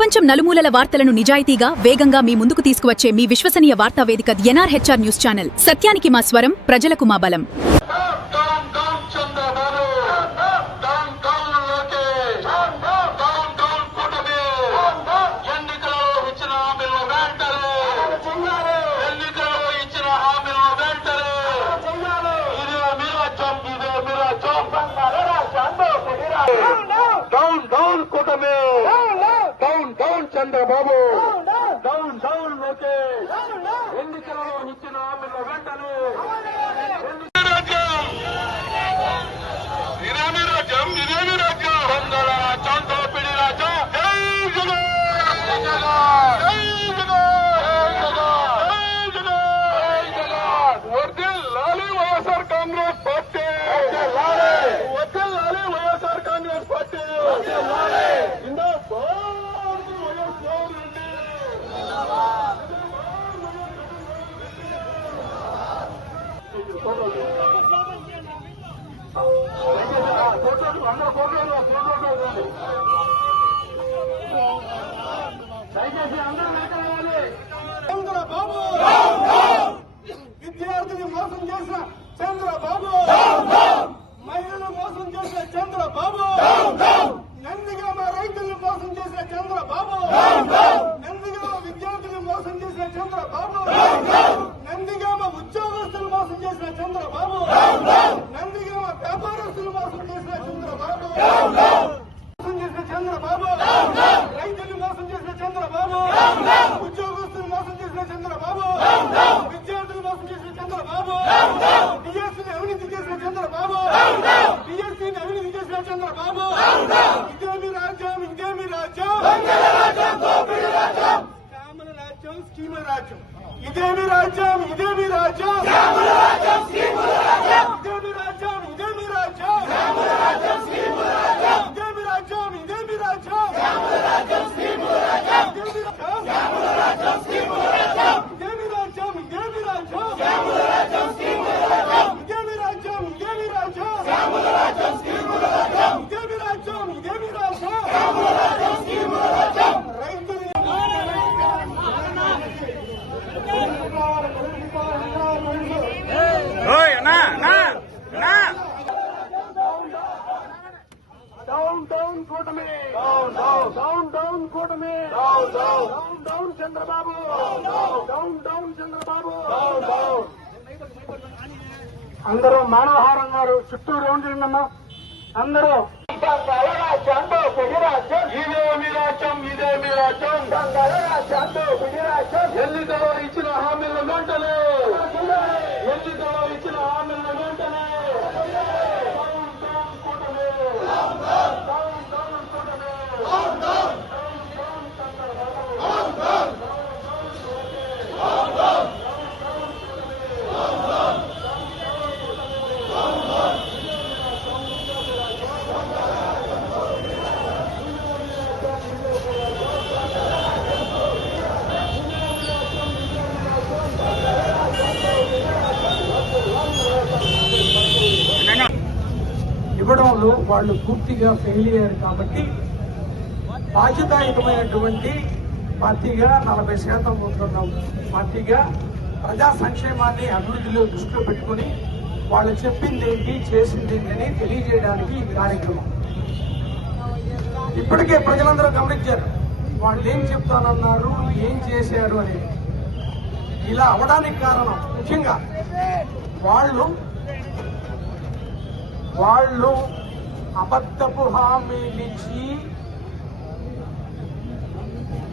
ప్రపంచం నలుమూలల వార్తలను నిజాయితీగా వేగంగా మీ ముందుకు తీసుకువచ్చే మీ విశ్వసనీయ వార్తా వేదిక ఎన్ఆర్హెచ్ఆర్ న్యూస్ ఛానల్. సత్యానికి మా స్వరం, ప్రజలకు మా బలం. డౌన్ డౌన్ కూటమి, down down Chandrababu, down down Lokesh, ఎన్నికలలో ఇచ్చిన హామీల వెంటనే ఇదేమి రాజ్యం, ఇదేమి రాజ్యం, దొంగల రాజ్యం, దోపిడీ రాజ్యం. జై జగన్, జై జగన్, జై జగన్, జై జగన్, జై జగన్. వర్ధిల్లాలి వైఎస్ఆర్ కాంగ్రెస్ పార్టీ, వర్ధిల్లాలి వైఎస్ఆర్ కాంగ్రెస్ పార్టీ. దయచేసి అందరూ మాట్లాడాలి. చంద్రబాబు విద్యార్థిని మోసం చేసిన చంద్రబాబు, మహిళలు మోసం చేసిన చంద్రబాబు, నందిగామ రైతులను మోసం చేసిన చంద్రబాబు, నందిగామ విద్యార్థులు మోసం చేసిన చంద్రబాబు, నందిగామ ఉద్యోగస్తులు మోసం చేసిన చంద్రబాబు, నందిగామ వ్యాపారస్తులు మోసం చేసిన చంద్రబాబు, మోసం చేసిన చంద్రబాబు, రైతులు మోసం చేసిన చంద్రబాబు, ఉద్యోగస్తులు మోసం చేసిన చంద్రబాబు, విద్యార్థులు మోసం చేసిన చంద్రబాబు, డిఎస్సీని అవినీతి చేసిన చంద్రబాబు, డిఎస్సీని అవినీతి చేసిన చంద్రబాబు. ఇదేమి రాజ్యం, ఇదేమి రాజ్యం, శ్యామల రాజ్యం, స్కీమల రాజ్యం. ఇదేమి రాజ్యం, ఇదేమి రాజ్యం, ఇదేమి రాజ్యం, ఇదేమి రాజ్యం, ఇదేమి రాజ్యం, ఇదేమి రాజ్యం, ఇదేమి రాజ్యం, ఇదేమి రాజ్యం, ఇదేమి రాజ్యం, ఇదేమి రాజ్యం, ఇదేమి రాజ్యం, ఇదేమి రాజ్యం, ఇదేమి రాజ్యం, ఇదేమి రాజ్యం, ఇదేమి రాజ్యం, ఇదేమి రాజ్యం, రైతులు డౌన్ డౌన్ కూటమి, డౌన్ డౌన్ కూటమి, down down Chandrababu, down down Chandrababu. అందరూ మానవహారం గారు చుట్టూ రౌండ్ ఉండమ్మా. అందరూ ఇదేమి రాజ్యం, ఇదేమి రాజ్యం, ఎన్నికలో ఇచ్చిన హామీల వెంటనే, ఎన్నికలో ఇచ్చిన హామీల వెంటనే ఇవ్వడంలో వాళ్ళు పూర్తిగా ఫెయిల్ అయ్యారు. కాబట్టి బాధ్యతాయుతమైనటువంటి పార్టీగా 40% ఉంటున్న పార్టీగా ప్రజా సంక్షేమాన్ని అభివృద్ధిలో దృష్టిలో పెట్టుకుని వాళ్ళు చెప్పింది ఏంటి, చేసింది ఏంటి అని తెలియజేయడానికి ఈ కార్యక్రమం. ఇప్పటికే ప్రజలందరూ గమనించారు వాళ్ళు ఏం చెప్తానన్నారు, ఏం చేశారు అనేది. ఇలా అవడానికి కారణం ముఖ్యంగా వాళ్ళు అబద్ధపు హామీలిచ్చి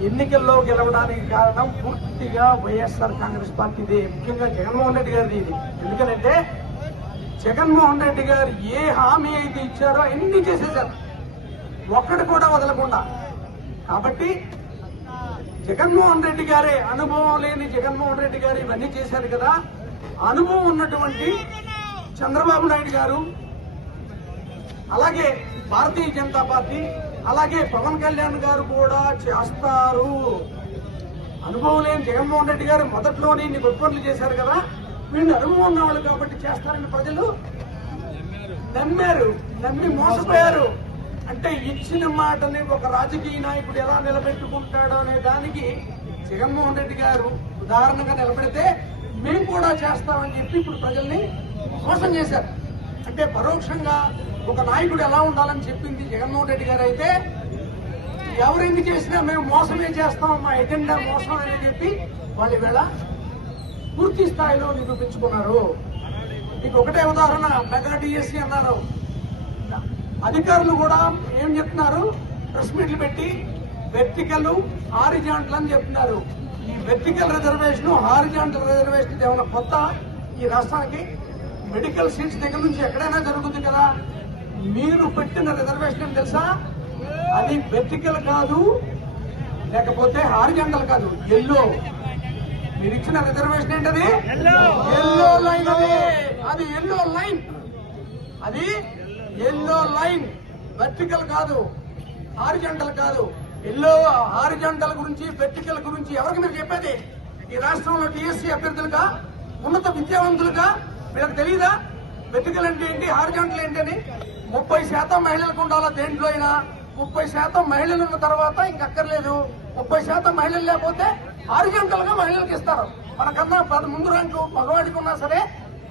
ఎన్నికల్లో గెలవడానికి కారణం పూర్తిగా వైఎస్ఆర్ కాంగ్రెస్ పార్టీదే, ముఖ్యంగా జగన్మోహన్ రెడ్డి గారిది. ఇది ఎందుకంటే జగన్మోహన్ రెడ్డి గారు ఏ హామీ అయితే ఇచ్చారో అన్ని చేసేశారు, ఒక్కటి కూడా వదలకుండా. కాబట్టి జగన్మోహన్ రెడ్డి గారే, అనుభవం లేని జగన్మోహన్ రెడ్డి గారు ఇవన్నీ చేశారు కదా. అనుభవం ఉన్నటువంటి చంద్రబాబు నాయుడు గారు, అలాగే భారతీయ జనతా పార్టీ, అలాగే పవన్ కళ్యాణ్ గారు కూడా చేస్తారు. అనుభవం లేని జగన్మోహన్ రెడ్డి గారు మొదట్లోనే ఇన్ని గొప్ప పనులు చేశారు కదా, వీళ్ళు అనుభవం ఉన్నవాళ్ళు కాబట్టి చేస్తారని ప్రజలు నమ్మారు, నమ్మి మోసపోయారు. అంటే ఇచ్చిన మాటని ఒక రాజకీయ నాయకుడు ఎలా నిలబెట్టుకుంటాడో అనే దానికి జగన్మోహన్ రెడ్డి గారు ఉదాహరణగా నిలబెడితే మేము కూడా చేస్తామని చెప్పి ఇప్పుడు ప్రజల్ని మోసం చేశారు. అంటే పరోక్షంగా ఒక నాయకుడు ఎలా ఉండాలని చెప్పింది జగన్మోహన్ రెడ్డి గారు అయితే ఎవరు ఎందుకు చేసినా మేము మోసమే చేస్తాం, మా ఎజెండా మోసం అని చెప్పి వాళ్ళు ఈవేళ పూర్తి స్థాయిలో నిరూపించుకున్నారు. మీకు ఒకటే ఉదాహరణ, మెగా డిఎస్సీ అన్నారు. అధికారులు కూడా ఏం చెప్తున్నారు, ప్రెస్ మీట్లు పెట్టి వెర్టికల్ హారిజాంటల్ అని చెప్తున్నారు. ఈ వెర్టికల్ రిజర్వేషన్ హారిజాంటల్ రిజర్వేషన్ ఏమైనా కొత్త ఈ రాష్ట్రానికి? మెడికల్ సీట్స్ దగ్గర నుంచి ఎక్కడైనా జరుగుతుంది కదా. మీరు పెట్టిన రిజర్వేషన్ ఏం తెలుసా, అది వెర్టికల్ కాదు, లేకపోతే హారిజాంటల్ కాదు, ఎల్లో. మీరు ఇచ్చిన రిజర్వేషన్ ఏంటది? Yellow line. అది ఎల్లో లైన్, అది ఎల్లో లైన్, వెర్టికల్ కాదు, హారిజాంటల్ కాదు. ఎల్లో హారిజాంటల్ గురించి వెర్టికల్ గురించి ఎవరికి మీరు చెప్పేది? ఈ రాష్ట్రంలో టీఎస్సీ అభ్యర్థులుగా, ఉన్నత విద్యావంతులుగా వీళ్ళకి తెలియదా వెర్టికల్ అంటే ఏంటి, హారిజాంటల్ ఏంటని? 30% మహిళలకు ఉండాలా దేంట్లో అయినా. 30% మహిళలు ఉన్న తర్వాత ఇంకక్కర్లేదు. 30% మహిళలు లేకపోతే హారిజాంటల్ గా మహిళలకు ఇస్తారు. మనకన్నా ముందు ర్యాంకు మగవాడికి ఉన్నా సరే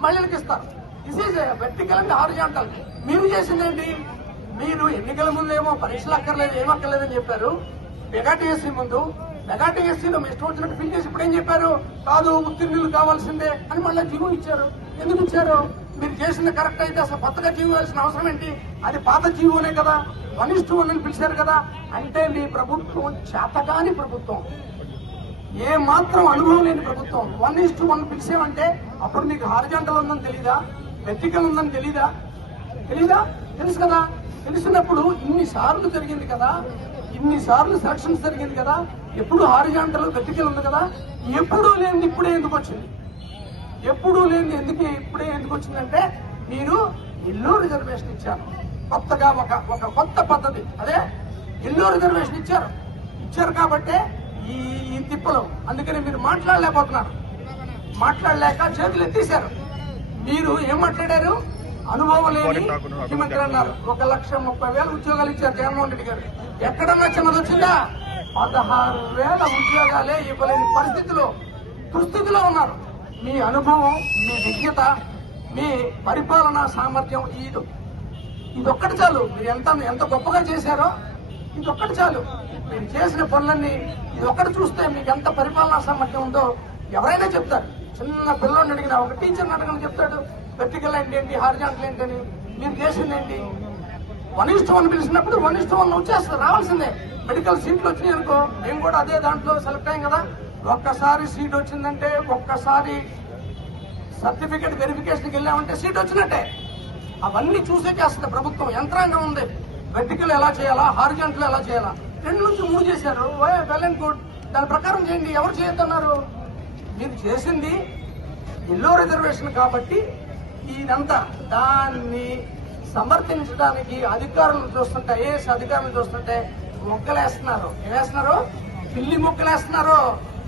మహిళలకు ఇస్తారు. This is vertical and horizontal. మీరు చేసిందేంటి? మీరు ఎన్నికల ముందేమో పరీక్షలు అక్కర్లేదు ఏమక్కర్లేదని చెప్పారు. మెగా టీఎస్సీ ముందు మెగా టీఎస్సీలో మీ ఇష్టం వచ్చినట్టు ఫిల్ చేసి ఇప్పుడు ఏం చెప్పారు? కాదు, ఉత్తీర్ణులు కావాల్సిందే అని మళ్ళీ జీవో ఇచ్చారు. ఎందుకు ఇచ్చారు? మీరు చేసింది కరెక్ట్ అయితే అసలు కొత్తగా జీవో ఇవ్వాల్సిన అవసరం ఏంటి? అది పాత జీవోనే కదా, 1:1 అని పిలిచారు కదా. అంటే మీ ప్రభుత్వం చేతగాని ప్రభుత్వం, ఏ మాత్రం అనుభవం లేని ప్రభుత్వం. 1:1 పిలిచామంటే అప్పుడు మీకు హారిజాంటల్ ఉందని తెలీదా, వెర్టికల్ ఉందని తెలీదా? తెలుసు కదా. తెలిసినప్పుడు ఇన్నిసార్లు జరిగింది కదా, ఇన్నిసార్లు సెలక్షన్స్ జరిగింది కదా, ఎప్పుడు హారిజాంటల్ వెర్టికల్ ఉంది కదా. ఎప్పుడూ లేనిది ఇప్పుడే ఎందుకు వచ్చింది? ఎప్పుడూ లేనిది ఇప్పుడే ఎందుకు వచ్చిందంటే మీరు ఎల్లో రిజర్వేషన్ ఇచ్చారు. కొత్తగా ఒక కొత్త పద్ధతి, అదే ఎల్లో రిజర్వేషన్ ఇచ్చారు కాబట్టే ఈ తిప్పలు. అందుకని మీరు మాట్లాడలేకపోతున్నారు. మాట్లాడలేక చేతులు ఎత్తేశారు. మీరు ఏం మాట్లాడారు? అనుభవం లేని ముఖ్యమంత్రి అన్నారు. 1,30,000 ఉద్యోగాలు ఇచ్చారు జగన్మోహన్ రెడ్డి గారు. ఎక్కడన్నా చిన్నది వచ్చిందా? 16,000 ఉద్యోగాలే ఇవ్వలేని దుస్థితిలో ఉన్నారు. మీ అనుభవం, మీ విజ్ఞత, మీ పరిపాలనా సామర్థ్యం ఇదొక్కటి చాలు. మీరు ఎంత గొప్పగా చేశారో ఇదొక్కటి చాలు. మీరు చేసిన పనులన్నీ ఇదొక్కటి చూస్తే మీకు ఎంత పరిపాలనా సామర్థ్యం ఉందో ఎవరైనా చెప్తారు. చిన్న పిల్లల్ని అడిగినా, ఒక టీచర్ని అడగని చెప్తాడు వెర్టికల్ ఏంటి, హారిజాంటల్ ఏంటని. మీరు చేసిందేంటి? 1:1 పిలిచినప్పుడు 1:1 వచ్చేస్తారు, రావాల్సిందే. మెడికల్ సీట్లు వచ్చినాయి అనుకో, మేము కూడా అదే దాంట్లో సెలెక్ట్ అయ్యాం కదా. ఒక్కసారి సీట్ వచ్చిందంటే, ఒక్కసారి సర్టిఫికేట్ వెరిఫికేషన్కి వెళ్ళామంటే సీట్ వచ్చినట్టే. అవన్నీ చూసే చేస్తుంది ప్రభుత్వం, యంత్రాంగం ఉంది. వెర్టికల్ ఎలా చేయాలా, హారిజాంటల్ ఎలా చేయాలా, 2 నుంచి 3 చేశారు. వెల్ అండ్ గుడ్, దాని ప్రకారం చేయండి. ఎవరు చేయొద్దన్నారు? మీరు చేసింది ఎల్లో రిజర్వేషన్ కాబట్టి ఇదంతా. దాన్ని సమర్థించడానికి అధికారులను చూస్తుంటే, ఐఏఎస్ అధికారులను చూస్తుంటే మొక్కలేస్తున్నారు. ఏమేస్తున్నారు? పిల్లి మొక్కలేస్తున్నారు.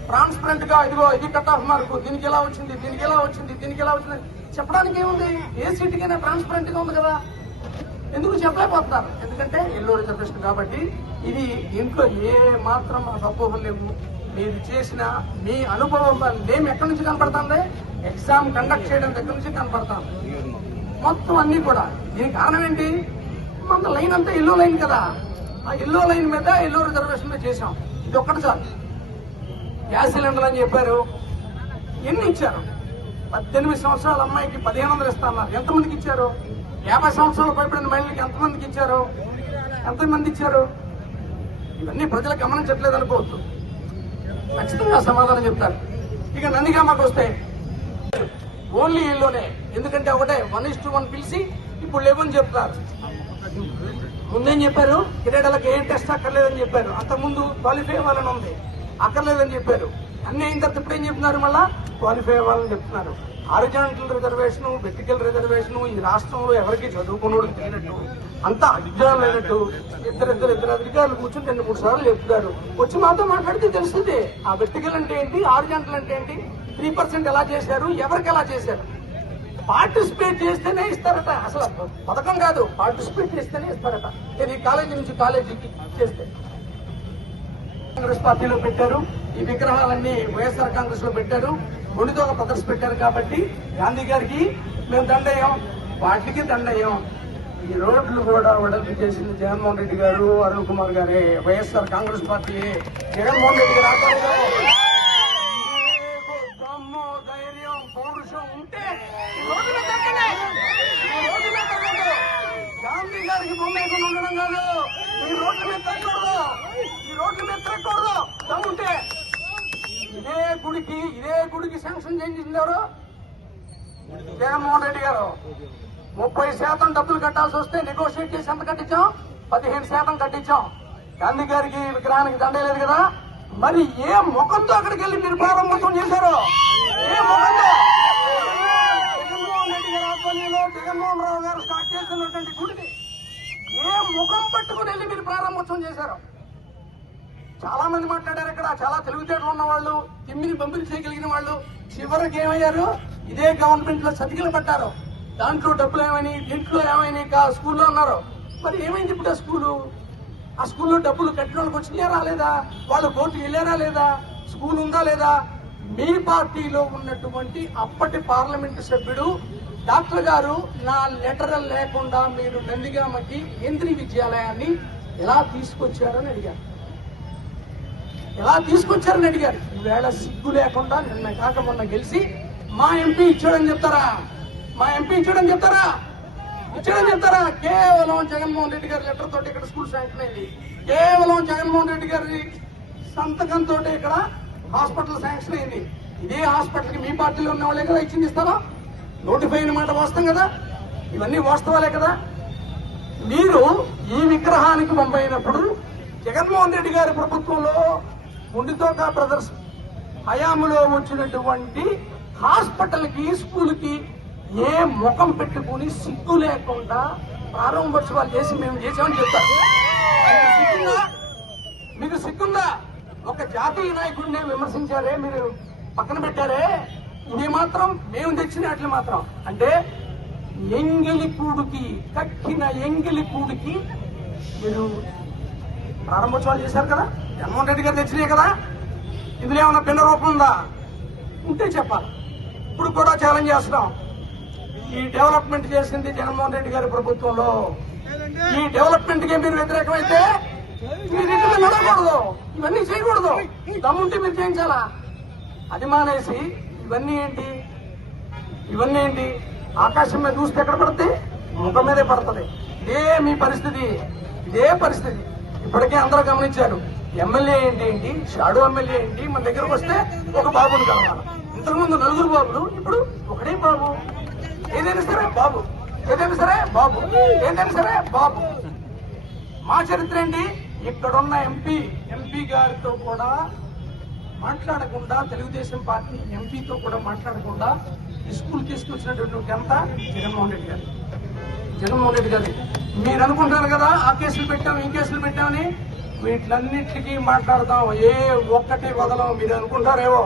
ట్రాన్స్పరెంట్ గా ఇదిగో ఇది కట్ ఆఫ్ మార్కు, దీనికి ఎలా వచ్చింది, దీనికి ఎలా వచ్చింది, దీనికి ఎలా వచ్చింది చెప్పడానికి ఏముంది? ఏ సీటుకైనా ట్రాన్స్పరెంట్ గా ఉంది కదా. ఎందుకు చెప్పలేకపోతున్నారు? ఎందుకంటే ఎల్లో రిజర్వేషన్ కాబట్టి. ఇది ఇంట్లో ఏ మాత్రం తప్పులు లేవు. మీరు చేసిన మీ అనుభవం మేము ఎక్కడి నుంచి కనపడుతుంది? ఎగ్జామ్ కండక్ట్ చేయడం దగ్గర నుంచి కనపడతాం. మొత్తం అన్ని కూడా. దీనికి కారణం ఏంటి? మన లైన్ అంతా ఎల్లో లైన్ కదా. ఆ ఎల్లో లైన్ మీద ఎల్లో రిజర్వేషన్ మీద చేశాం. ఇది ఒక్కటి చాలు. గ్యాస్ సిలిండర్ అని చెప్పారు, ఎన్ని ఇచ్చారు? 18 సంవత్సరాల అమ్మాయికి 1,500 ఇస్తున్నారు. ఎంతమందికి ఇచ్చారు? 50 సంవత్సరాలు పైబడిన మహిళలకి ఎంతమందికి ఇచ్చారు? ఎంతమంది ఇచ్చారు? ఇవన్నీ ప్రజలు గమనించట్లేదు అనుకోవద్దు. ఖచ్చితంగా సమాధానం చెప్తారు. ఇక నందిగామకు వస్తే ఓన్లీ ఎల్లోనే. ఎందుకంటే ఒకటే 1:1 పిలిచి ఇప్పుడు లేవని చెప్తారు. ముందేం చెప్పారు? క్రీడలకు ఏం టెస్ట్ అక్కర్లేదని చెప్పారు. అంతకుముందు క్వాలిఫై అవ్వాలని ఉంది, అక్కర్లేదని చెప్పారు. అన్ని అయిన తర్వాత ఇప్పుడు ఏం చెప్తున్నారు? మళ్ళా క్వాలిఫై అవ్వాలని చెప్తున్నారు. హారిజాంటల్ రిజర్వేషన్, వెర్టికల్ రిజర్వేషన్ ఈ రాష్ట్రంలో ఎవరికి చదువుకున్నోడు తెలియనట్టు, అంతా అధికారులు లేనట్టు ఇద్దరు అధికారులు కూర్చొని 2-3 సార్లు చెప్తారు. వచ్చి మాతో మాట్లాడితే తెలుస్తుంది ఆ వెర్టికల్ అంటే ఏంటి, హారిజాంటల్ అంటే ఏంటి, 3% ఎలా చేశారు, ఎవరికి ఎలా చేశారు. పార్టిసిపేట్ చేస్తేనే ఇస్తారట. అసలు పథకం కాదు, పార్టిసిపేట్ చేస్తేనే ఇస్తారట. ఇది కాలేజీ నుంచి కాలేజీకి చేస్తే. కాంగ్రెస్ పార్టీలో పెట్టారు, ఈ విగ్రహాలన్నీ వైఎస్ఆర్ కాంగ్రెస్ లో పెట్టారు, గుడితో ఒక ప్రదర్శన కాబట్టి గాంధీ గారికి మేము దండయ్యాం, వాటికి దండయ్యాం. ఈ రోడ్లు కూడా వెడల్పు చేసింది జగన్మోహన్ రెడ్డి గారు, అరుణ్ కుమార్ గారే, వైఎస్ఆర్ కాంగ్రెస్ పార్టీ. జగన్మోహన్ రెడ్డి గారు ఆధ్వర్యంలో దమ్ము, ధైర్యం, పౌరుషం ఉంటే గాంధీ గారికి బొమ్మ ఉండడం కాదు, ఈ రోడ్ల మీద తిరగకూడదు, ఈ రోడ్ల మీద తిరగకూడదు. దమ్ముంటే ఇదే గుడికి శాంక్షన్ చేయించింది ఎవరు? జగన్మోహన్ రెడ్డి గారు. 30% డబ్బులు కట్టాల్సి వస్తే నెగోషియేట్ చేసి ఎంత కట్టించాం? 15% కట్టించాం. గాంధీ గారికి విగ్రహానికి దండలేదు కదా, మరి ఏ ముఖంతో అక్కడికి వెళ్ళి మీరు ప్రారంభోత్సవం చేశారు? ఏ ముఖంతో? జగన్మోహన్ రెడ్డి గారి ఆధ్వర్యంలో జగన్మోహన్ రావు గారు స్టార్ట్ చేస్తున్నటువంటి గుడిని ఏ ముఖం పట్టుకుని వెళ్ళి మీరు ప్రారంభోత్సవం చేశారు? చాలా మంది మాట్లాడారు ఇక్కడ, చాలా తెలివితేటలు ఉన్న వాళ్ళు, తిమ్మిని పంపిణీ చేయగలిగిన వాళ్ళు చివరికి ఏమయ్యారు? ఇదే గవర్నమెంట్ లో సతికిలు పట్టారు. దాంట్లో డబ్బులు ఏమని, దీంట్లో ఏమైనా స్కూల్లో ఉన్నారు. మరి ఏమైంది ఇప్పుడు ఆ స్కూల్లో డబ్బులు కట్టిన వాళ్ళకి వచ్చినాయా రాలేదా? వాళ్ళు కోర్టుకు వెళ్ళారా లేదా? స్కూల్ ఉందా లేదా? మీ పార్టీలో ఉన్నటువంటి అప్పటి పార్లమెంటు సభ్యుడు డాక్టర్ గారు నా లెటర్ లేకుండా మీరు నందిగామకి కేంద్రీయ విద్యాలయాన్ని ఎలా తీసుకొచ్చారని అడిగారు. ఈవేళ సిగ్గు లేకుండా నిన్న కాక మొన్న గెలిచి మా ఎంపీ ఇచ్చాడని చెప్తారా? కేవలం జగన్మోహన్ రెడ్డి గారి లెటర్ తోటి ఇక్కడ స్కూల్ శాంక్షన్ అయింది. కేవలం జగన్మోహన్ రెడ్డి గారి సంతకంతో ఇక్కడ హాస్పిటల్ శాంక్షన్ అయింది. ఇదే హాస్పిటల్ కి మీ పార్టీలో ఉన్న వాళ్ళే కదా ఇచ్చింది ఇస్తారా? నోటిఫై అయిన మాట వాస్తవం కదా, ఇవన్నీ వాస్తవాలే కదా. మీరు ఈ విగ్రహానికి పంపైనప్పుడు జగన్మోహన్ రెడ్డి గారి ప్రభుత్వంలో ముండితోక బ్రదర్స్ హయాములో వచ్చినటువంటి హాస్పిటల్ కి, స్కూల్ కి ఏ ముఖం పెట్టుకుని సిగ్గు లేకుండా ప్రారంభోత్సవాలు చేసి మేము చేసామని చెప్తారు. మీకు సిగ్గుందా? ఒక జాతీయ నాయకుడిని విమర్శించారే, మీరు పక్కన పెట్టారే. ఇది మాత్రం మేము తెచ్చిన వాటిని మాత్రం అంటే కట్టిన ఎంగిలి కూడికి మీరు ప్రారంభోత్సవాలు చేశారు కదా. జగన్మోహన్ రెడ్డి గారు తెచ్చినాయి కదా. ఇందులో ఏమైనా భిన్న రూపం ఉందా? ఉంటే చెప్పాలి. ఇప్పుడు కూడా ఛాలెంజ్ చేస్తున్నాం. ఈ డెవలప్మెంట్ చేసింది జగన్మోహన్ రెడ్డి గారి ప్రభుత్వంలో. ఈ డెవలప్మెంట్ కి మీరు వ్యతిరేకమైతే మీరు ఇంట్లో నడవకూడదు, ఇవన్నీ చేయకూడదు. దమ్ముంటే మీరు చేయించాలా? అది మానేసి ఇవన్నీ ఏంటి? ఆకాశం మీద చూస్తే ఎక్కడ పడుతుంది? ముఖం మీదే పడుతుంది. ఇదే మీ పరిస్థితి, ఇప్పటికే అందరూ గమనించారు. ఎమ్మెల్యే ఏంటి, షాడో ఎమ్మెల్యే ఏంటి, మన దగ్గరకు వస్తే ఒక బాబుని కలవాలి. ఇంతకుముందు 4 బాబులు, ఇప్పుడు ఒకటే బాబు. ఏదైనా సరే బాబు. మా చరిత్ర ఏంటి? ఇక్కడున్న ఎంపీ గారితో కూడా మాట్లాడకుండా, తెలుగుదేశం పార్టీ ఎంపీతో కూడా మాట్లాడకుండా స్కూల్ తీసుకొచ్చినటువంటి అంతా జగన్మోహన్ రెడ్డి గారి. మీరు అనుకుంటారు కదా ఆ కేసులు పెట్టాం, ఈ కేసులు పెట్టామని. వీటిలన్నిటికీ మాట్లాడతాం, ఏ ఒక్కటి వదలం. మీరు అనుకుంటారేమో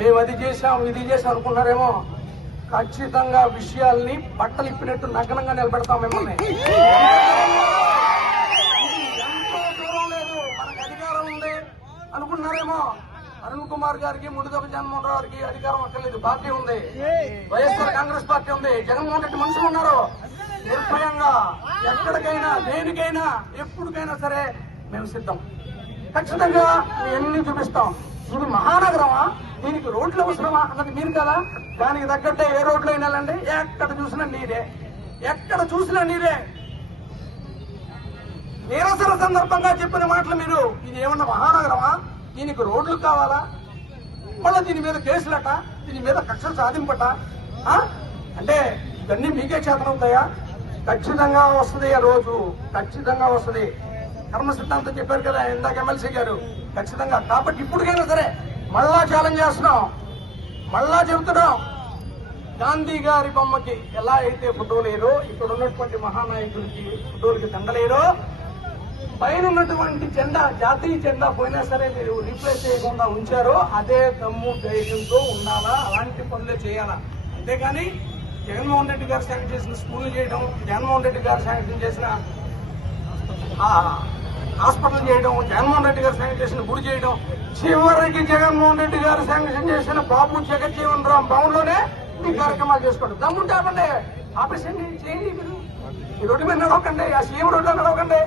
మేము అది చేశాం, ఇది చేశాం అనుకుంటారేమో. ఖచ్చితంగా విషయాల్ని బట్టలు ఇప్పినట్టు నగ్నంగా నిలబెడతాం మిమ్మల్ని. ఎంతో దూరం లేదు, మనకు అధికారం ఉంది అనుకుంటున్నారేమో. అరుణ్ కుమార్ గారికి, ముందుదొక జగన్మోహన్ రావు గారికి అధికారం అక్కర్లేదు. పార్టీ ఉంది, వైఎస్ఆర్ కాంగ్రెస్ పార్టీ ఉంది, జగన్మోహన్ రెడ్డి మనుషులు ఉన్నారు. నిర్భయంగా ఎక్కడికైనా, దేనికైనా, ఎప్పటికైనా సరే మేము సిద్ధం. ఖచ్చితంగా ఎన్ని చూపిస్తాం. ఇది మహానగరమా? దీనికి రోడ్లు అవసరమా అన్నది మీరు కదా. దానికి తగ్గట్టే ఏ రోడ్లు అయినా వెళ్ళండి, ఎక్కడ చూసినా నీరే. నిరసన సందర్భంగా చెప్పిన మాటలు మీరు, ఇది ఏమన్నా మహానగరమా? దీనికి రోడ్లు కావాలా? మళ్ళీ దీని మీద కేసులట, దీని మీద కక్ష సాధింపట. అంటే ఇవన్నీ మీకే చేతనవుతాయా? ఖచ్చితంగా వస్తుంది ఆ రోజు, ఖచ్చితంగా వస్తుంది. కర్మ సిద్ధాంతం చెప్పారు కదా ఇందాక ఎమ్మెల్సీ గారు. ఖచ్చితంగా. కాబట్టి ఇప్పటికైనా సరే మళ్ళా ఛాలెంజ్ చేస్తున్నాం, మళ్ళా చెబుతున్నాం. గాంధీ గారి బొమ్మకి ఎలా అయితే ఫోటోలు లేరో, ఇక్కడ ఉన్నటువంటి మహానాయకులకి ఫోటోలకి దండలేరో, పైన ఉన్నటువంటి జెండా, జాతీయ జెండా పోయినా సరే మీరు రీప్లేస్ చేయకుండా ఉంచారో, అదే దమ్ము ధైర్యంతో ఉండాలా, అలాంటి పనులే చేయాలా. అంతేగాని జగన్మోహన్ రెడ్డి గారు శాంక్షన్ చేసిన స్కూల్ చేయడం, జగన్మోహన్ రెడ్డి గారు శాంక్షన్ చేసిన హాస్పిటల్ చేయడం, జగన్మోహన్ రెడ్డి గారు శాంక్షన్ చేసిన గుడి చేయడం, చివరికి జగన్మోహన్ రెడ్డి గారు శాంక్షన్ చేసిన బాబు జగజ్జీవన్ రామ్ భవన్ లోనే ఈ కార్యక్రమాలు చేసుకోండి. దమ్ముంటే ఆపండి, ఆపరేషన్ చేయండి. మీరు ఈ రోడ్డు మీద నడవకండి, ఆ సీఎం రోడ్లో నడవకండి.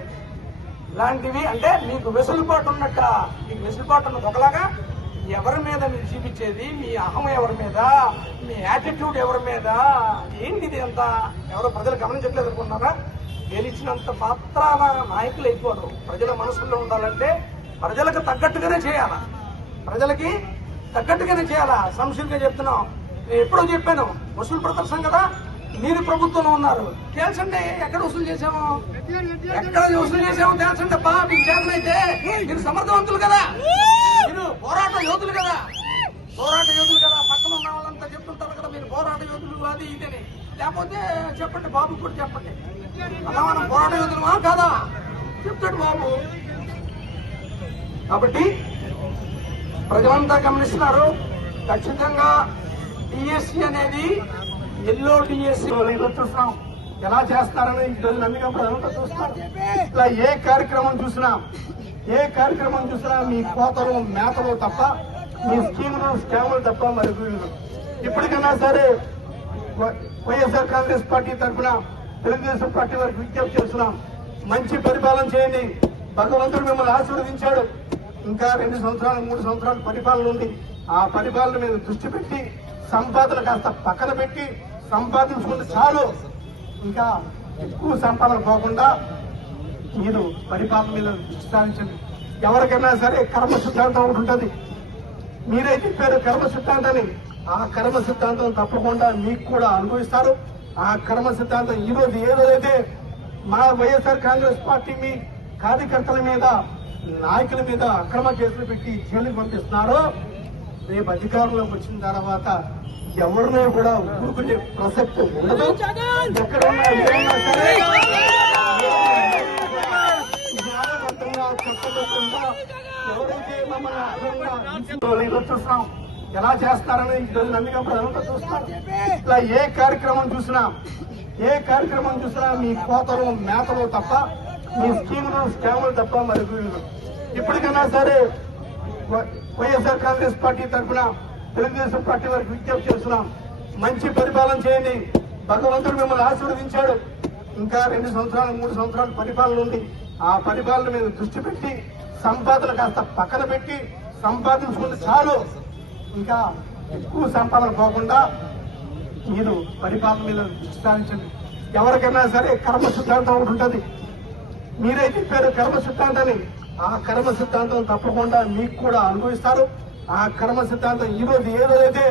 ఇలాంటివి అంటే మీకు వెసులుబాటు ఉన్నట్ట, మీకు వెసులుబాటు ఉన్నది ఒకలాగా ఎవరి మీద మీరు చూపించేది, మీ అహం ఎవరి మీద, మీ యాటిట్యూడ్ ఎవరి మీద, ఏంటిది అంతా ఎవరో ప్రజలు గమనించట్లేదు అనుకున్నారా? గెలిచినంత మాత్రాన నాయకులు అయిపోరు. ప్రజల మనసుల్లో ఉండాలంటే ప్రజలకు తగ్గట్టుగానే చేయాలా, ప్రజలకి తగ్గట్టుగానే చేయాలా. సంశయంగా చెప్తున్నాం, నేను ఎప్పుడో చెప్పాను, వసూలు ప్రదర్శన కదా, మీరు ప్రభుత్వంలో ఉన్నారు, తేల్చండి ఎక్కడ వసూలు చేశామో, ఎక్కడ వసూలు చేశామో తేల్చండి. అబ్బా మీకు చేతనైతే మీరు సమర్థవంతులు కదా, మీరు పోరాట యోధులు కదా, పోరాట యోధులు కదా. పక్కన ఉన్న వాళ్ళంతా చెప్తుంటారు కదా మీరు పోరాట యోధులు అది ఇదని. లేకపోతే చెప్పండి, బాబు కూడా చెప్పండి, అలా మనం పోరాట యోధులమా కాదా చెప్తాడు బాబు. కాబట్టి ప్రజలంతా గమనిస్తున్నారు. ఖచ్చితంగా డిఎస్సి అనేది ఎల్లో డిఎస్సి చూస్తున్నాం, ఎలా చేస్తారని ఈరోజు నమ్మిక ప్రజలంతా చూస్తారు. ఇట్లా ఏ కార్యక్రమం చూసినా మీ కోతలు మేతలు తప్ప, మీ స్కీములు స్కాములు తప్ప మరి ఇప్పటికైనా సరే వైఎస్ఆర్ కాంగ్రెస్ పార్టీ తరఫున తెలుగుదేశం పార్టీ వారికి విజ్ఞప్తి చేస్తున్నాం, మంచి పరిపాలన చేయండి. భగవంతుడు మిమ్మల్ని ఆశీర్వదించాడు. ఇంకా 2 సంవత్సరాలు 3 సంవత్సరాల పరిపాలన ఉంది. ఆ పరిపాలన మీద దృష్టి పెట్టి సంపాదన కాస్త పక్కన పెట్టి సంపాదించుకుంటే చాలు, ఇంకా ఎక్కువ సంపాదన పోకుండా మీరు పరిపాలన మీద దృష్టి సారించండి. ఎవరికైనా సరే కర్మ సిద్ధాంతం ఒకటి ఉంటుంది. మీరే చెప్పారు కర్మ సిద్ధాంతాన్ని, ఆ కర్మ సిద్ధాంతం తప్పకుండా మీకు కూడా అనుభవిస్తారు. ఆ కర్మ సిద్ధాంతం ఈ రోజు ఏ రోజైతే మా వైఎస్ఆర్ కాంగ్రెస్ పార్టీ మీ కార్యకర్తల మీద, నాయకుల మీద అక్రమ కేసులు పెట్టి జైలుకి పంపిస్తున్నారో, రేపు అధికారంలోకి వచ్చిన తర్వాత ఎవరినో కూడా ఊరుకునే ప్రసక్తి ఉండదు. ఎక్కడ ఉన్నా ఏదైనా సరే న్యాయబద్ధంగా చట్టబద్ధంగా ఎవరైతే మమ్మల్ని చూస్తున్నాం, ఎలా చేస్తారని ఈరోజు నమ్మిక ప్రజలంతా చూస్తారు. ఇట్లా ఏ కార్యక్రమం చూసినా మీ కోతలు మేతలు తప్ప, మీ స్కీములు స్కాములు తప్ప మరి ఇప్పటికైనా సరే వైఎస్ఆర్ కాంగ్రెస్ పార్టీ తరఫున తెలుగుదేశం పార్టీ వారికి విజ్ఞప్తి చేస్తున్నాం, మంచి పరిపాలన చేయండి. భగవంతుడు మిమ్మల్ని ఆశీర్వదించాడు. ఇంకా 2 సంవత్సరాలు 3 సంవత్సరాల పరిపాలన ఉంది. ఆ పరిపాలన మీద దృష్టి పెట్టి సంపాదన కాస్త పక్కన పెట్టి సంపాదించుకుంటే చాలు, ఇంకా ఎక్కువ సంపాదన పోకుండా మీరు పరిపాలన మీద దృష్టి సారించండి. ఎవరికైనా సరే కర్మ సిద్ధాంతం ఒకటి ఉంటుంది. మీరే చెప్పారు కర్మ సిద్ధాంతాన్ని, ఆ కర్మ సిద్ధాంతం తప్పకుండా మీకు కూడా అనుభవిస్తారు. ఆ కర్మ సిద్ధాంతం ఈ రోజు ఏ రోజైతే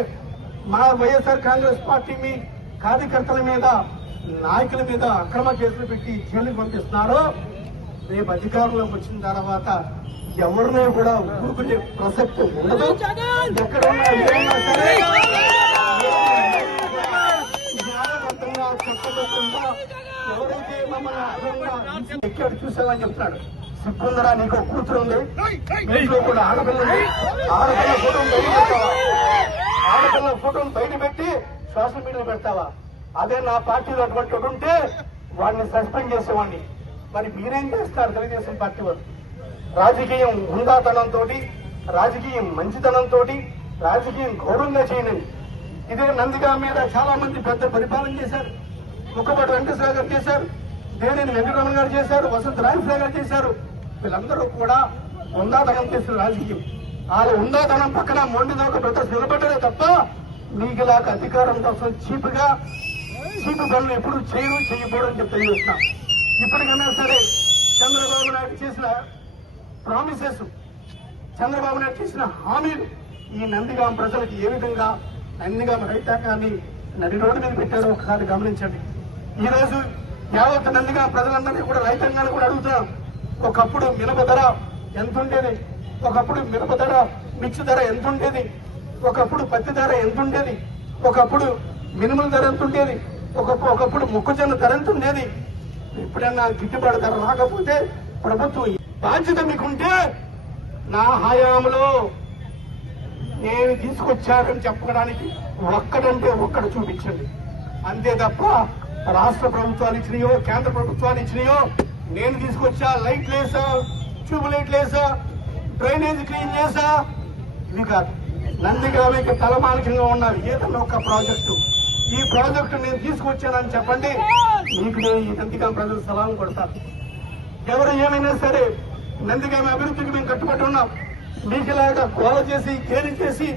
మా వైఎస్ఆర్ కాంగ్రెస్ పార్టీ మీ కార్యకర్తల మీద, నాయకుల మీద అక్రమ కేసులు పెట్టి జైలుకి పంపిస్తున్నారో, రేపు అధికారంలోకి వచ్చిన తర్వాత ఎవరినో కూడా ఊరుకునే ప్రసక్తి ఉండదు. ఎక్కడ ఉన్నా ఏదైనా సరే న్యాయబద్ధంగా చట్టబద్ధంగా ఎవరైతే మమ్మల్ని ఎక్కడ చూసామని చెప్తున్నాడు. సిగ్గుందరా, నీకు కూతురు ఉంది, ఇంట్లో కూడా ఆడపిల్ల ఉంది, ఆడపిల్ల ఫోటోను బయట పెట్టి సోషల్ మీడియాలో పెడతావా? అదే నా పార్టీలో అటువంటి ఉంటే వాడిని సస్పెండ్ చేసేవాడిని. మరి మీరేం చేస్తారు తెలుగుదేశం పార్టీ వారు? రాజకీయం హుందాతనంతో, రాజకీయం మంచితనంతో, రాజకీయం గౌరవంగా చేయనండి. ఇదే నందిగా మీద చాలా మంది పెద్ద పరిపాలన చేశారు. ముక్కపాటి వెంకటేశ్వర గారు చేశారు, దేవినేని వెంకటరమణ గారు చేశారు, వసంత రాజశేఖర గారు చేశారు. వీళ్ళందరూ కూడా హుందాతనం చేసిన రాజకీయం. ఆ హుందాతనం పక్కన మొండిదాకా ప్రదర్శన నిలబడ్డదే తప్ప మీకులాగా అధికారం కోసం చీపు పనులు ఎప్పుడు చేయకపోవడం చెప్పి తెలియజేస్తున్నాం. ఇప్పటికైనా సరే చంద్రబాబు నాయుడు చేసిన ప్రామిసెస్, చంద్రబాబు నాయుడు చేసిన హామీలు ఈ నందిగాం ప్రజలకు ఏ విధంగా నందిగాం రైతాంగాన్ని నడి రోడ్డు మీద పెట్టారో ఒకసారి గమనించండి. ఈ రోజు యావత్ నందిగాం ప్రజలందరినీ కూడా రైతాంగాన్ని కూడా అడుగుతున్నాం. ఒకప్పుడు మినప ధర ఎంత ఉండేది, ఒకప్పుడు మినప ధర మిక్స్ ధర ఎంత ఉండేది, ఒకప్పుడు పత్తి ధర ఎంత ఉండేది, ఒకప్పుడు మినుముల ధర ఎంత ఉండేది, ఒకప్పుడు మొక్కజొన్న ధర ఎంత ఉండేది. ఎప్పుడన్నా గిట్టుబాటు ధర రాకపోతే ప్రభుత్వం బాధ్యత మీకుంటే నా హయాంలో నేను తీసుకొచ్చానని చెప్పడానికి ఒక్కడంటే ఒక్కడు చూపించండి. అంతే తప్ప రాష్ట్ర ప్రభుత్వాలు ఇచ్చినాయో కేంద్ర ప్రభుత్వాలు ఇచ్చినాయో నేను తీసుకొచ్చా లైట్లు వేసా ట్యూబ్ లైట్లు వేసా డ్రైనేజ్ క్లీన్ చేసా ఇవి కాదు. నందిగామకి తలమానికంగా ఉన్నారు ఏదన్నా ఒక ప్రాజెక్టు. ఈ ప్రాజెక్టు నేను తీసుకొచ్చానని చెప్పండి, మీకు నేను ఈ నందిగామ ప్రజలు సలాం కొడతాను. ఎవరు ఏమైనా సరే నందిగామ అభివృద్ధికి మేము కట్టుబడి ఉన్నాం. మీకులాగా గోల చేసి కేరీ చేసి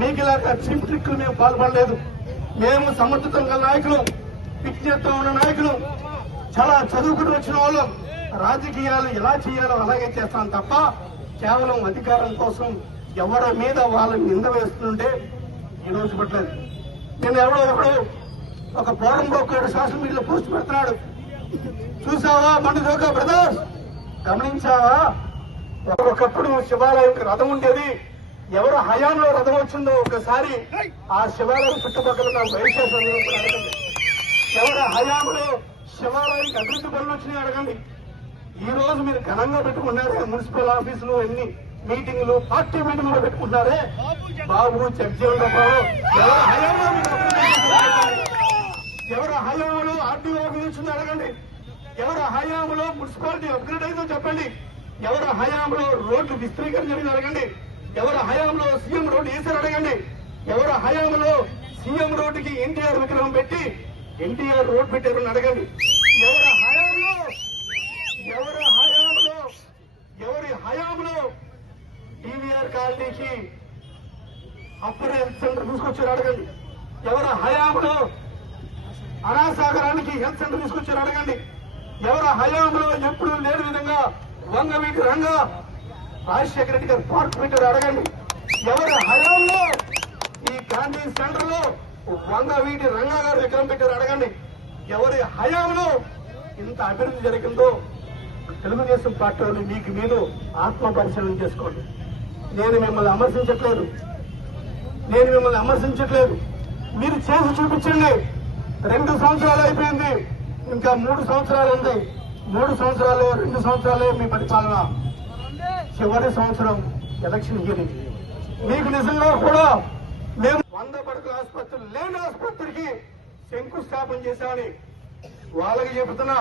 మీకులాగా చీప్ ట్రిక్లు మేము పాల్పడలేదు. మేము సమర్థితంగా నాయకులు, విజ్ఞతతో ఉన్న నాయకులు, చాలా చదువుకుని వచ్చిన వాళ్ళం. రాజకీయాలు ఎలా చేయాలో అలాగే చేస్తాం తప్ప కేవలం అధికారం కోసం ఎవరి మీద వాళ్ళని నింద వేస్తుంటే ఈ రోజు పట్టలేదు. నేను ఎవడో ఒక ఫోరంలో ఒక సోషల్ మీడియాలో పోస్ట్ పెడుతున్నాడు, చూసావా బండిదోక బ్రదర్స్, గమనించావా ఒకప్పుడు శివాలయంకి రథం ఉండేది. ఎవరు హయాంలో రథం వచ్చిందో ఒకసారి ఆ శివాలయం చుట్టుపక్కల వైఎస్ఆర్ అడగండి. ఎవరి హయాంలో శివాలయానికి అభివృద్ధి పనులు వచ్చినాయి అడగండి. ఈ రోజు మీరు ఘనంగా పెట్టుకున్నారే మున్సిపల్ ఆఫీసులు, ఎన్ని మీటింగ్లు, పార్టీ మీటింగ్లు పెట్టుకుంటున్నారే బాబు జగ్జీవన్ ఎవరి హయాంలో ఎవరి హయాంలో ఆర్టీఓ ఆఫీస్ అడగండి. ఎవరి హయాంలో మున్సిపాలిటీ అప్గ్రేడ్ అయిందో చెప్పండి. ఎవరి హయాంలో రోడ్లు విస్తీర్ణం జరిగింది అడగండి. ఎవరి హయాంలో సీఎం రోడ్డు వేసారు అడగండి. ఎవరి హయాంలో సీఎం రోడ్డుకి ఎన్టీఆర్ విగ్రహం పెట్టి ఎన్టీఆర్ రోడ్ పెట్టారని అడగండి. ఎవరి హయాంలో టీవీఆర్ కాలనీకి అప్పర్ హెల్త్ సెంటర్ తీసుకొచ్చారు అడగండి. ఎవరి హయాంలో అనాసాగరానికి హెల్త్ సెంటర్ తీసుకొచ్చారు అడగండి. ఎవరి హయాంలో ఎప్పుడు లేని విధంగా వంగవీటి రంగా రాజశేఖర రెడ్డి గారు పార్క్ పెట్టారు అడగండి. ఎవరి హయాంలో ఈ గాంధీ సెంటర్ లో వంగవీటి రంగా గారు విగ్రహం పెట్టారు అడగండి. ఎవరి హయాంలో ఇంత అభివృద్ధి జరిగిందో తెలుగుదేశం పార్టీ వాళ్ళు మీకు మీరు ఆత్మ పరిశీలన చేసుకోండి. నేను మిమ్మల్ని అమర్శించట్లేదు. మీరు చేసి చూపించండి. 2 సంవత్సరాలు అయిపోయింది, ఇంకా 3 సంవత్సరాలు ఉంది. 3 సంవత్సరాలు 2 సంవత్సరాలే మీ పరిపాలన. చివరి సంవత్సరం ఎలక్షన్ హియరింగ్. మీకు నిజంగా కూడా మేము 100 పడకల ఆసుపత్రులు లేని ఆసుపత్రికి శంకుస్థాపన చేశామని వాళ్ళకి చెబుతున్నా.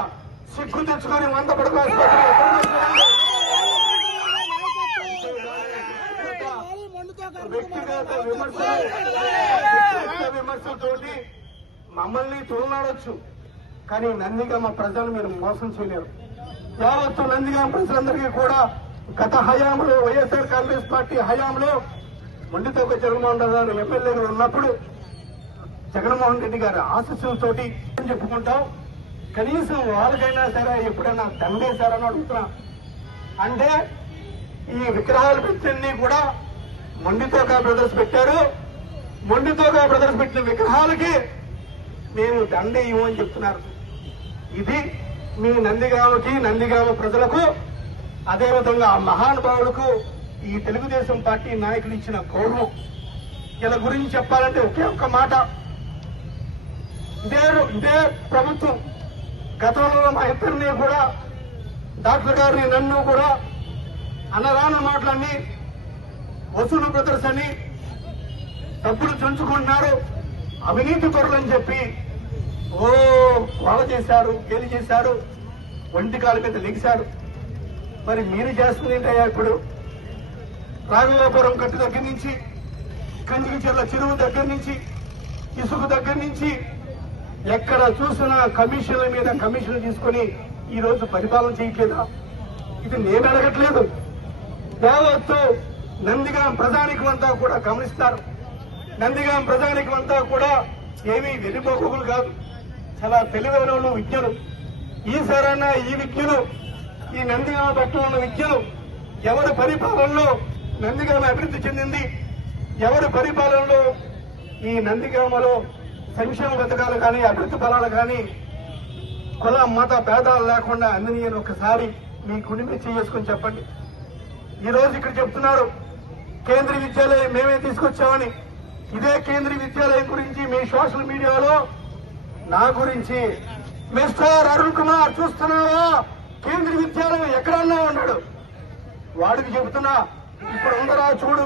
సిగ్గు తెచ్చుకొని 100 పడకల ఆసుపత్రి వ్యక్తిగత విమర్శలతోటి మమ్మల్ని తోలాడొచ్చు, కానీ నందిగామ ప్రజలు మీరు మోసం చేయలేరు. యావత్తు నందిగామ ప్రజలందరికీ కూడా గత హయాంలో వైఎస్ఆర్ కాంగ్రెస్ పార్టీ హయాంలో మొండితోక జగన్మోహన్ రెడ్డి గారు ఎమ్మెల్యేగా ఉన్నప్పుడు జగన్మోహన్ రెడ్డి గారి ఆశీస్సులతోటి చెప్పుకుంటాం. కనీసం వాళ్ళకైనా సరే ఎప్పుడైనా దండేశారని అడుగుతున్నా. అంటే ఈ విగ్రహాలు పెట్టినన్ని కూడా మొండితోక బ్రదర్స్ పెట్టారు. మొండితోక బ్రదర్స్ పెట్టిన విగ్రహాలకి మేము దండ ఇవ్వమని చెప్తున్నారు. ఇది మీ నందిగామకి, నందిగామ ప్రజలకు, అదేవిధంగా ఆ మహానుభావులకు ఈ తెలుగుదేశం పార్టీ నాయకులు ఇచ్చిన గౌరవం. ఇలా గురించి చెప్పాలంటే ఒకే ఒక్క మాట. ఇదే ప్రభుత్వం గతంలో మా ఇద్దరిని కూడా, డాక్టర్ గారిని నన్ను కూడా అన్నరాన మాటలన్నీ వసూలు బ్రదర్స్ అని డబ్బులు చంచుకుంటున్నారు, అవినీతి పరులని చెప్పి గోల చేశారు, గేలి చేశారు, ఒంటికాల మీద లెగిశారు. మరి మీరు చేస్తుంది ఏంటయ్యా? ఇప్పుడు రాఘవాపురం కట్టు దగ్గర నుంచి, కంచికిచెర్ల చెరువు దగ్గర నుంచి, ఇసుక దగ్గర నుంచి ఎక్కడ చూసినా కమిషన్ల మీద కమిషన్లు తీసుకుని ఈ రోజు పరిపాలన చేయట్లేదా? ఇది నేను అడగట్లేదు. యావత్తు నందిగాం ప్రజానికం అంతా కూడా గమనిస్తారు. నందిగాం ప్రజానికం అంతా కూడా ఏమీ వెలిపోకములు కాదు, చాలా తెలివైన వాళ్ళు, విజ్ఞులు. ఈసారైనా ఈ విజ్ఞులు, ఈ నందిగామ పట్ల ఉన్న విజ్ఞులు, ఎవరి పరిపాలనలో నందిగామ అభివృద్ధి చెందింది, ఎవరి పరిపాలనలో ఈ నందిగామలో సంక్షేమ పథకాలు కానీ అభివృద్ధి ఫలాలు కానీ కుల మత భేదాలు లేకుండా అందినయని ఒకసారి మీ కుటుంబ చేసుకుని చెప్పండి. ఈ రోజు ఇక్కడ చెప్తున్నారు కేంద్రీయ విద్యాలయం మేమే తీసుకొచ్చామని. ఇదే కేంద్రీయ విద్యాలయం గురించి మీ సోషల్ మీడియాలో నా గురించి మిస్టర్ అరుణ్ కుమార్ చూస్తున్నావా, కేంద్రీయ విద్యాలయం ఎక్కడన్నా ఉన్నాడు, వాడికి చెబుతున్నా ఇప్పుడు ఉందరా చూడు.